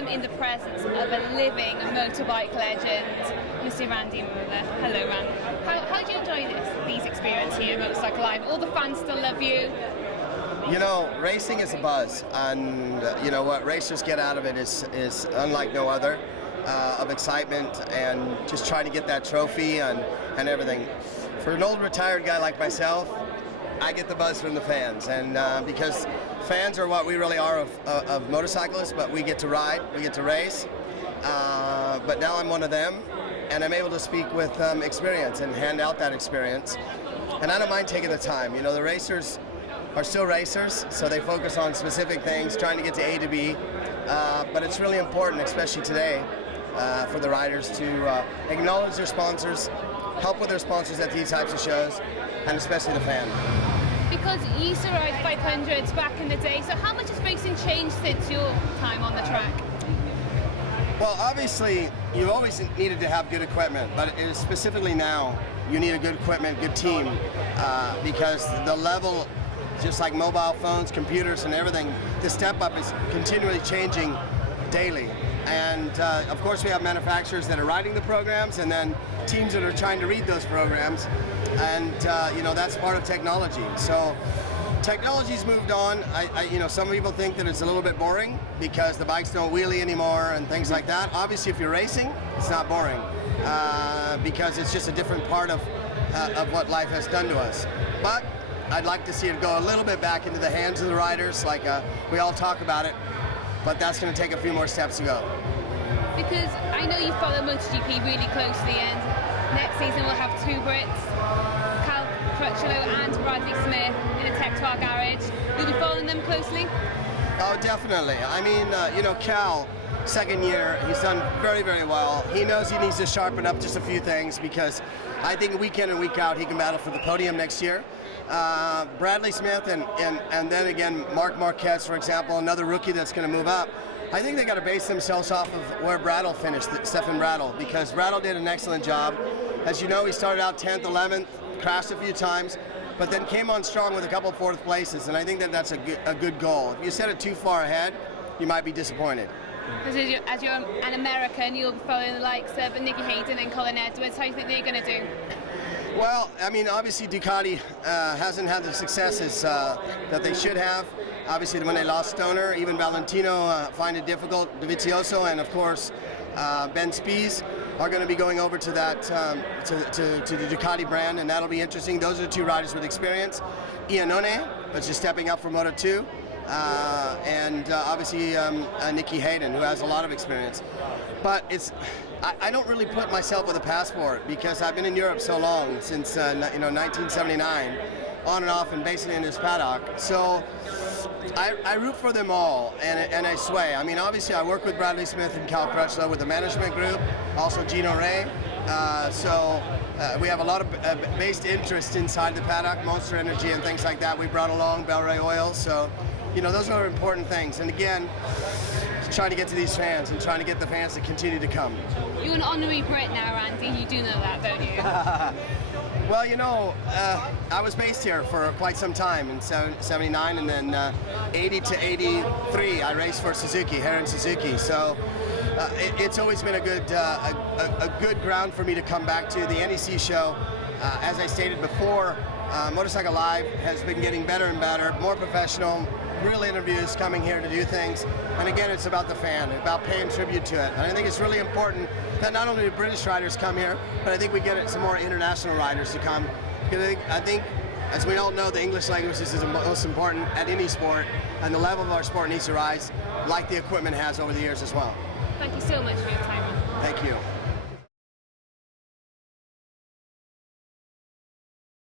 am in the presence of a living motorbike legend, Mr. Randy Mamola. Hello, Randy. How do you enjoy these experiences here at Motorcycle Live? All the fans still love you. You know, racing is a buzz, and you know what racers get out of it is unlike no other, of excitement and just trying to get that trophy and everything. For an old retired guy like myself, I get the buzz from the fans, and because fans are what we really are of motorcyclists, but we get to ride, we get to race, but now I'm one of them, and I'm able to speak with experience and hand out that experience, and I don't mind taking the time. You know, the racers are still racers, so they focus on specific things, trying to get to A to B, but it's really important, especially today, for the riders to acknowledge their sponsors, help with their sponsors at these types of shows, and especially the fan. Because you used to ride 500s back in the day, so how much has racing changed since your time on the track? Well, obviously, you always needed to have good equipment, but specifically now, you need a good equipment, good team, because the level, just like mobile phones, computers, and everything, the step up is continually changing daily. And of course, we have manufacturers that are writing the programs, and then teams that are trying to read those programs, and you know, that's part of technology. So technology's moved on. You know, some people think that it's a little bit boring because the bikes don't wheelie anymore and things like that. Obviously, if you're racing, it's not boring because it's just a different part of what life has done to us. But I'd like to see it go a little bit back into the hands of the riders, like we all talk about it, but that's going to take a few more steps to go. Because I know you follow MotoGP really closely, and next season we'll have two Brits, Crutchlow and Bradley Smith, in a Tech-Tar garage. You'll be following them closely? Oh, definitely. I mean, you know, Cal, second year, he's done very, very well. He knows he needs to sharpen up just a few things, because I think week in and week out he can battle for the podium next year. Bradley Smith and then again Marc Marquez, for example, another rookie that's going to move up. I think they got to base themselves off of where Bradl finished, Stefan Bradl, because Bradl did an excellent job. As you know, he started out 10th, 11th, crashed a few times, but then came on strong with a couple of fourth places, and I think that that's a good goal. If you set it too far ahead, you might be disappointed. As you're an American, you'll be following the likes of Nicky Hayden and Colin Edwards. How do you think they're going to do? Well, I mean, obviously Ducati hasn't had the successes that they should have. Obviously, when they lost Stoner, even Valentino find it difficult. Dovizioso and, of course, Ben Spies are going to be going over to that to the Ducati brand, and that'll be interesting. Those are the two riders with experience. Iannone, which is stepping up from Moto2, and obviously Nicky Hayden, who has a lot of experience. But I don't really put myself with a passport, because I've been in Europe so long, since 1979, on and off, and basically in this paddock. So I root for them all, and I sway. I mean, obviously I work with Bradley Smith and Cal Crutchlow with the management group, also Gino Ray. So we have a lot of based interest inside the paddock, Monster Energy and things like that. We brought along Bel-Ray Oil, so you know, those are important things. And again, trying to get to these fans and trying to get the fans to continue to come. You're an honorary Brit now, Randy. You do know that, don't you? Well, you know, I was based here for quite some time, in 79, and then 80 to 83, I raced for Suzuki, Heron Suzuki. So it's always been a good ground for me to come back to. The NEC show, as I stated before, Motorcycle Live has been getting better and better, more professional, real interviews coming here to do things. And again, it's about the fan, about paying tribute to it. And I think it's really important that not only the British riders come here, but I think we get some more international riders to come. Because I think, as we all know, the English language is the most important at any sport, and the level of our sport needs to rise, like the equipment has over the years as well. Thank you so much for your time. Thank you.